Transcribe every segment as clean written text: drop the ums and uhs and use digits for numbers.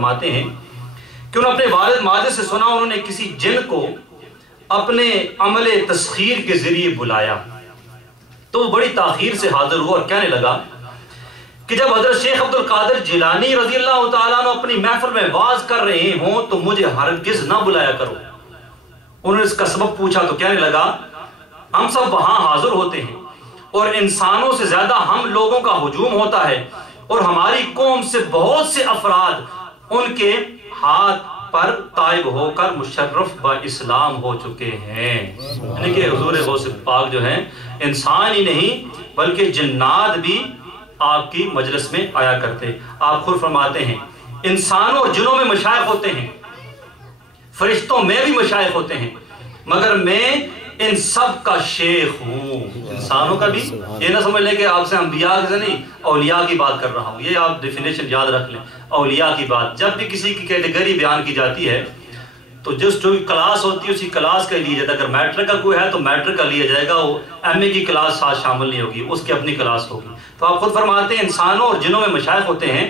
فرماتے ہیں کہ انہوں نے اپنے والد ماجد سے سنا انہوں نے کسی جن کو اپنے عمل تسخیر کے ذریعے بلایا تو وہ بڑی تاخیر سے حاضر ہوا اور کہنے لگا کہ جب حضرت شیخ عبد القادر جیلانی رضی اللہ تعالیٰ عنہ اپنی محفل میں واعظ کر رہے ہوں تو مجھے ہرگز نہ بلایا کرو۔ انہوں نے اس کا سبب پوچھا تو کہنے لگا ہم سب وہاں حاضر ہوتے ہیں اور انسانوں سے زیادہ ہم لوگوں کا ہجوم ہوتا ہے اور ہماری قوم سے بہت سے افراد ان کے ہاتھ پر تائب ہو کر مشرف با اسلام ہو چکے ہیں۔ یعنی کہ حضور غوث پاک جو ہیں انسان ہی نہیں بلکہ جنات بھی آپ کی مجلس میں آیا کرتے۔ آپ خود فرماتے ہیں انسانوں اور جنوں میں مشائخ ہوتے ہیں، فرشتوں میں بھی مشائخ ہوتے ہیں، مگر میں ان سب کا شیخ ہوں۔ انسانوں کا بھی، یہ نہ سمجھ لیں کہ آپ سے انبیاء سے نہیں اولیاء کی بات کر رہا ہوں، یہ آپ ڈیفینیشن یاد رکھ لیں۔ اولیاء کی بات جب بھی کسی کی کیٹیگری بیان کی جاتی ہے تو جس جو کلاس ہوتی ہے اسی کلاس کا لیا جاتا ہے۔ اگر میٹرک کا کوئی ہے تو میٹرک کا لیا جائے گا، وہ ایم اے کی کلاس ساتھ شامل نہیں ہوگی، اس کی اپنی کلاس ہوگی۔ تو آپ خود فرماتے ہیں انسانوں اور جنوں میں مشائخ ہوتے ہیں،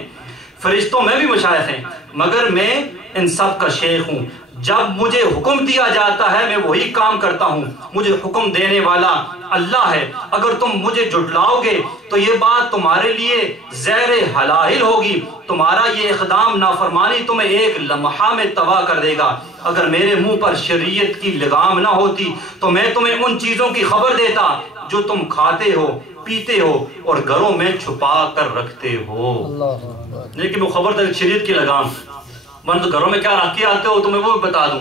فرشتوں میں بھی مشائخ ہیں، مگر میں ان سب کا شیخ ہوں۔ جب مجھے حکم دیا جاتا ہے میں وہی کام کرتا ہوں، مجھے حکم دینے والا اللہ ہے۔ اگر تم مجھے جھٹلاؤ گے تو یہ بات تمہارے لیے زہر حلال ہوگی، تمہارا یہ اقدام نافرمانی تمہیں ایک لمحہ میں تباہ کر دے گا۔ اگر میرے منہ پر شریعت کی لگام نہ ہوتی تو میں تمہیں ان چیزوں کی خبر دیتا جو تم کھاتے ہو، پیتے ہو اور گھروں میں چھپا کر رکھتے ہو۔ لیکن وہ خبر تک شریعت کی لگام، من تو گھروں میں کیا رکھ کے آتے ہو تمہیں وہ بھی بتا دوں۔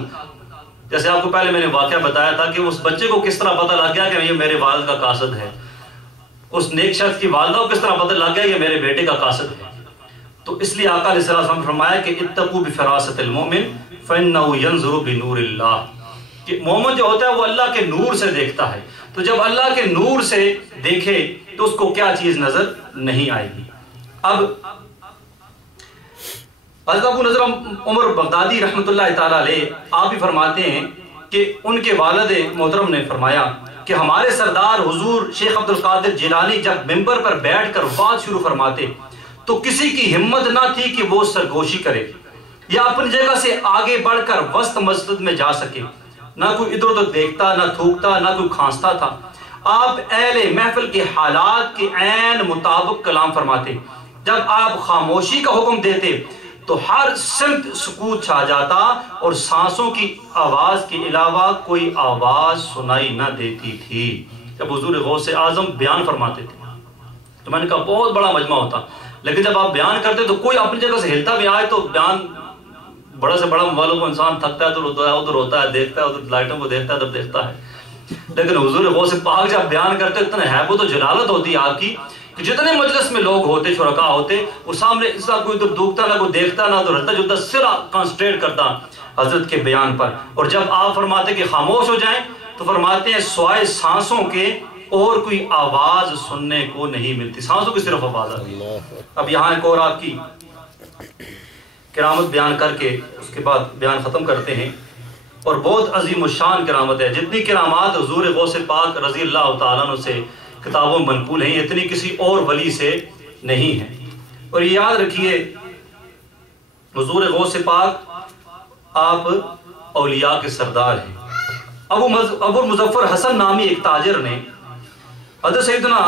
جیسے آپ کو پہلے میں نے واقعہ بتایا تھا کہ اس بچے کو کس طرح پتہ لگ گیا کہ یہ میرے والد کا قاصد ہے، اس نیک شخص کی والدہ کو کس طرح پتہ لگ گیا کہ میرے بیٹے کا قاصد ہے۔ تو اس لیے آقا علیہ السلام نے فرمایا کہ اتقوا بفراست المؤمن فإنه ينظر بنور اللہ، کہ مومن جو ہوتا ہے وہ اللہ کے نور سے دیکھتا ہے، تو جب اللہ کے نور سے دیکھے تو اس کو کیا چیز نظر نہیں آئے گی۔ اب حضرت ابو نضر عمر بغدادی رحمۃ اللہ تعالیٰ علیہ آپ بھی فرماتے ہیں کہ ان کے والد محترم نے فرمایا کہ ہمارے سردار حضور شیخ عبد القادر جیلانی جب ممبر پر بیٹھ کر بات شروع فرماتے تو کسی کی ہمت نہ تھی کہ وہ سرگوشی کرے یا اپنی جگہ سے آگے بڑھ کر وسط مسجد میں جا سکے۔ نہ کوئی ادھر ادھر دیکھتا، نہ تھوکتا، نہ کوئی کھانستا تھا۔ آپ اہل محفل کے حالات کے عین مطابق کلام فرماتے۔ جب آپ خاموشی کا حکم دیتے تو ہر سمت سکوت چھا جاتا اور سانسوں کی آواز کے علاوہ کوئی آواز سنائی نہ دیتی تھی۔ جب حضور غوث اعظم بیان فرماتے تھے تو میں نے کہا بہت بڑا مجمع ہوتا، لیکن جب آپ بیان کرتے تو کوئی اپنی جگہ سے ہلتا بھی آئے تو بیان بڑا سے بڑا موبائلوں کو انسان تھکتا ہے تو ادھر ہوتا ہے، دیکھتا ہے ادھر، لائٹوں کو دیکھتا ہے تب دیکھتا ہے۔ لیکن حضور غوث پاک جب بیان کرتے اتنے ہیبت و جلالت ہوتی ہے آپ کی کہ جتنے مجلس میں لوگ ہوتے، شرکاء ہوتے، وہ سامنے اس طرح کوئی ادھر دوکتا نہ کوئی دیکھتا نہ ادھر ہلتا، جو سرا کانسنٹریٹ کرتا حضرت کے بیان پر۔ اور جب آپ فرماتے کہ خاموش ہو جائیں تو فرماتے ہیں سوائے سانسوں کے اور کوئی آواز سننے کو نہیں ملتی، سانسوں کی صرف آواز آتی ہے۔ اب یہاں ایک اور آپ کی کرامت بیان کر کے اس کے بعد بیان ختم کرتے ہیں، اور بہت عظیم الشان کرامت ہے۔ جتنی کرامات حضور غوث پاک رضی اللہ تعالیٰ عنہ سے کتابوں میں منقول ہیں اتنی کسی اور ولی سے نہیں ہے۔ اور یہ یاد رکھیے حضور غوث پاک آپ اولیاء کے سردار ہیں۔ ابو مظفر حسن نامی ایک تاجر نے حضرت سیدنا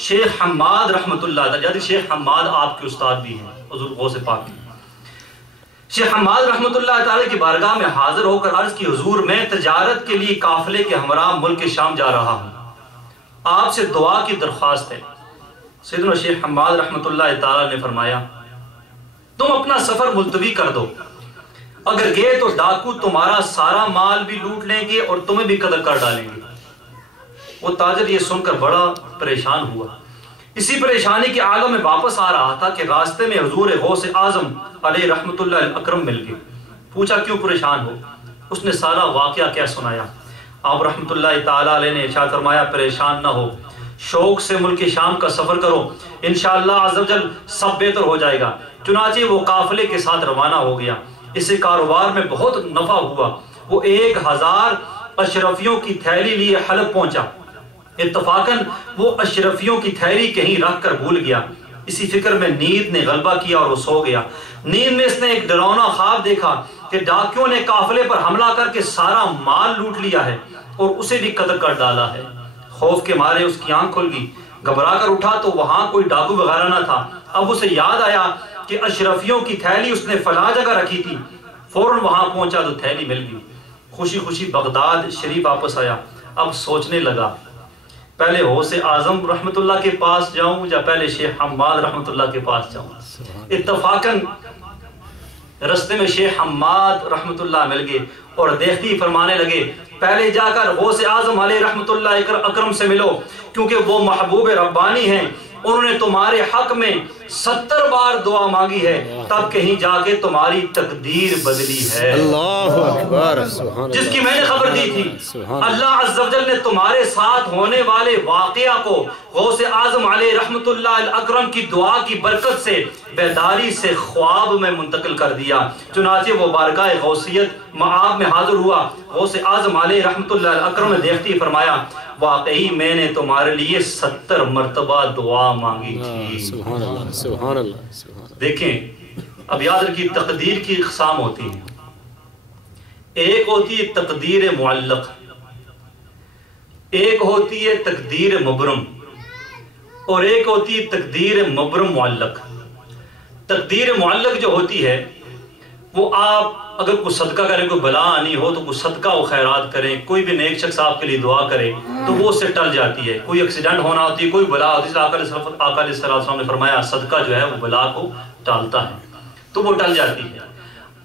شیخ حماد رحمۃ اللہ تعالیٰ، شیخ حماد آپ کے استاد بھی ہیں حضور غوث پاک کی، شیخ حماد رحمۃ اللہ تعالیٰ کی بارگاہ میں حاضر ہو کر عرض کی حضور میں تجارت کے لیے قافلے کے ہمراہ ملک شام جا رہا ہوں، آپ سے دعا کی درخواست ہے۔ سیدنا شیخ حماد رحمۃ اللہ تعالیٰ نے فرمایا تم اپنا سفر ملتوی کر دو، اگر گئے تو ڈاکو تمہارا سارا مال بھی لوٹ لیں گے اور تمہیں بھی قتل کر ڈالیں گے۔ وہ تاجر یہ سن کر بڑا پریشان ہوا، اسی پریشانی کے عالم میں واپس آ رہا تھا کہ راستے میں حضور غوث اعظم علیہ رحمۃ اللہ اکرم مل گئے۔ پوچھا کیوں پریشان ہو؟ اس نے سارا واقعہ کیا سنایا۔ آپ رحمۃ اللہ تعالیٰ علیہ نے ارشاد فرمایا پریشان نہ ہو، شوق سے ملک شام کا سفر کرو، انشاءاللہ عز و جل سب بہتر ہو جائے گا۔ چنانچہ وہ قافلے کے ساتھ روانہ ہو گیا۔ اسے کاروبار میں بہت نفع ہوا۔ وہ 1000 اشرفیوں کی تھیلی لیے حلب پہنچا۔ اتفاقاً وہ اشرفیوں کی تھیلی کہیں رکھ کر بھول گیا۔ اسی فکر میں نیند نے غلبہ کیا اور وہ سو گیا۔ نیند میں اس نے ایک ڈراؤنا خواب دیکھا کہ ڈاکیوں نے قافلے پر حملہ کر کے سارا مال لوٹ لیا ہے اور اسے بھی قتل کر ڈالا ہے۔ خوف کے مارے اس کی آنکھ کھل گئی، گھبرا کر اٹھا تو وہاں کوئی ڈاکو وغیرہ نہ تھا۔ اب اسے یاد آیا کہ اشرفیوں کی تھیلی اس نے فلاں جگہ رکھی تھی۔ فوراً وہاں پہنچا تو تھیلی مل گئی۔ خوشی خوشی بغداد شریف واپس آیا۔ اب سوچنے لگا پہلے غوث اعظم رحمت اللہ کے پاس جاؤں یا پہلے شیخ حماد رحمت اللہ کے پاس جاؤں۔ اتفاقاً رستے میں شیخ حماد رحمت اللہ مل گئے اور دیکھتی فرمانے لگے پہلے جا کر غوث اعظم علیہ رحمت اللہ اکرم سے ملو، کیونکہ وہ محبوب ربانی ہیں، انہوں نے تمہارے حق میں 70 بار دعا مانگی ہے، تب کہیں جا کے تمہاری تقدیر بدلی ہے۔ اللہ اکبر، جس کی میں نے خبر دی تھی، اللہ عز و جل نے تمہارے ساتھ ہونے والے واقعہ کو غوث اعظم علیہ رحمت اللہ اکرم کی دعا کی برکت سے بیداری سے خواب میں منتقل کر دیا۔ چنانچہ وہ بارگاہ غوثیت معاب میں حاضر ہوا۔ غوث اعظم علیہ رحمت اللہ اکرم نے دیکھتی فرمایا واقعی میں نے تمہارے لیے 70 مرتبہ دعا مانگی تھی۔ سبحان اللہ، سبحان اللہ، سبحان اللہ۔ دیکھیں اب یاد رکھیے تقدیر کی اقسام ہوتی ہیں، ایک ہوتی ہے تقدیر معلق، ایک ہوتی ہے تقدیر مبرم، اور ایک ہوتی ہے تقدیر مبرم معلق۔ تقدیر معلق جو ہوتی ہے وہ آپ اگر کوئی صدقہ کریں، کوئی بلا آنی ہو تو کوئی صدقہ و خیرات کریں، کوئی بھی نیک شخص آپ کے لیے دعا کرے تو وہ اس سے ٹل جاتی ہے۔ کوئی ایکسیڈنٹ ہونا ہوتی ہے، کوئی بلا ہوتی ہے، آقا علیہ السلام نے فرمایا صدقہ جو ہے وہ بلا کو ٹالتا ہے، تو وہ ٹل جاتی ہے۔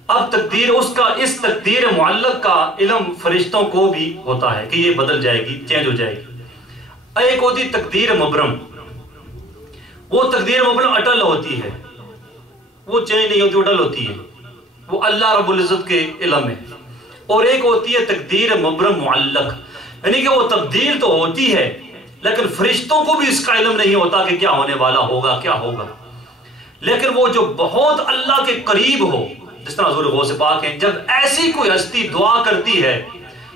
اب تقدیر اس تقدیر معلق کا علم فرشتوں کو بھی ہوتا ہے کہ یہ بدل جائے گی، چینج ہو جائے گی۔ ایک ہوتی تقدیر مبرم، وہ تقدیر مبرم اٹل ہوتی ہے، وہ چینج نہیں ہوتی، اٹل ہوتی ہے، وہ اللہ رب العزت کے علم ہے۔ اور ایک ہوتی ہے تقدیر مبرم معلق، یعنی کہ وہ تبدیل تو ہوتی ہے لیکن فرشتوں کو بھی اس کا علم نہیں ہوتا کہ کیا ہونے والا ہوگا، کیا ہوگا۔ لیکن وہ جو بہت اللہ کے قریب ہو، جس طرح حضور غوث پاک ہیں، جب ایسی کوئی ہستی دعا کرتی ہے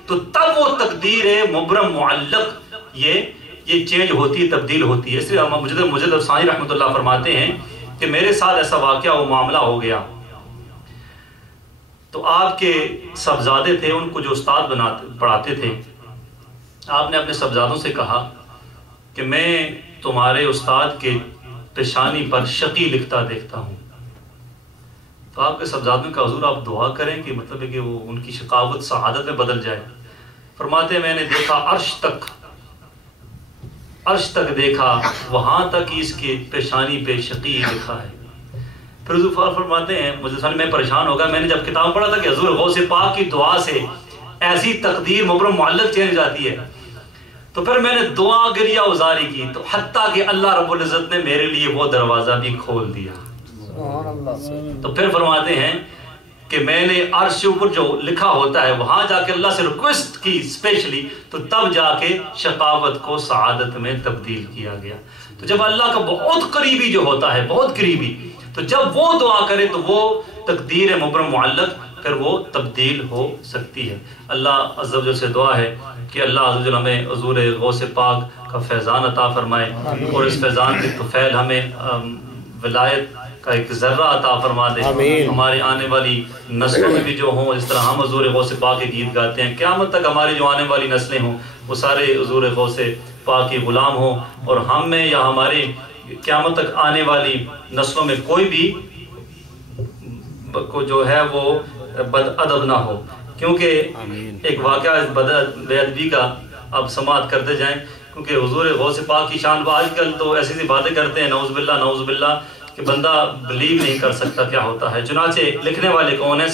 تو تب وہ تقدیر مبرم معلق یہ چینج ہوتی ہے، تبدیل ہوتی ہے۔ اس لیے مجدد ثانی رحمت اللہ فرماتے ہیں کہ میرے ساتھ ایسا واقعہ وہ معاملہ ہو گیا، تو آپ کے صاحبزادے تھے، ان کو جو استاد پڑھاتے تھے، آپ نے اپنے صاحبزادوں سے کہا کہ میں تمہارے استاد کے پیشانی پر شقی لکھتا دیکھتا ہوں۔ تو آپ کے صاحبزادوں نے کہا حضور آپ دعا کریں کہ مطلب ہے کہ وہ ان کی شقاوت سعادت میں بدل جائے۔ فرماتے ہیں میں نے دیکھا عرش تک دیکھا، وہاں تک اس کے پیشانی پہ شقی لکھا ہے۔ پھر حضور فرماتے ہیں مجھے میں پریشان ہو گیا، میں نے جب کتاب پڑھا تھا کہ حضور غوث پاک کی دعا سے ایسی تقدیر مبرم معلق چینج جاتی ہے، تو پھر میں نے دعا گریہ ازاری کی، تو حتیٰ کہ اللہ رب العزت نے میرے لیے وہ دروازہ بھی کھول دیا۔ تو پھر فرماتے ہیں کہ میں نے عرش اوپر جو لکھا ہوتا ہے وہاں جا کے اللہ سے ریکویسٹ کی اسپیشلی، تو تب جا کے شقاوت کو سعادت میں تبدیل کیا گیا۔ تو جب اللہ کا بہت قریبی جو ہوتا ہے، بہت قریبی، تو جب وہ دعا کرے تو وہ تقدیر مبرم معلق پھر وہ تبدیل ہو سکتی ہے۔ اللہ عز و جل سے دعا ہے کہ اللہ عز و جل ہمیں حضور غوث پاک کا فیضان عطا فرمائے، اور اس فیضان کے طفیل ہمیں ولایت کا ایک ذرہ عطا فرما دے۔ ہمارے آنے والی نسلوں میں بھی جو ہوں، اس طرح ہم حضور غوث پاک کے گیت گاتے ہیں، قیامت تک ہماری جو آنے والی نسلیں ہوں وہ سارے حضور غوث پاک کے غلام ہوں، اور ہم میں یا ہمارے قیامت تک آنے والی نسلوں میں کوئی بھی کو جو ہے وہ بد ادب نہ ہو۔ کیونکہ ایک واقعہ اس بے ادبی کا آپ سماعت کرتے جائیں، کیونکہ حضور غوث پاک کی شان آج کل تو ایسی سی باتیں کرتے ہیں نعوذ باللہ نعوذ باللہ کہ بندہ بلیو نہیں کر سکتا کیا ہوتا ہے۔ چنانچہ لکھنے والے کون ہیں؟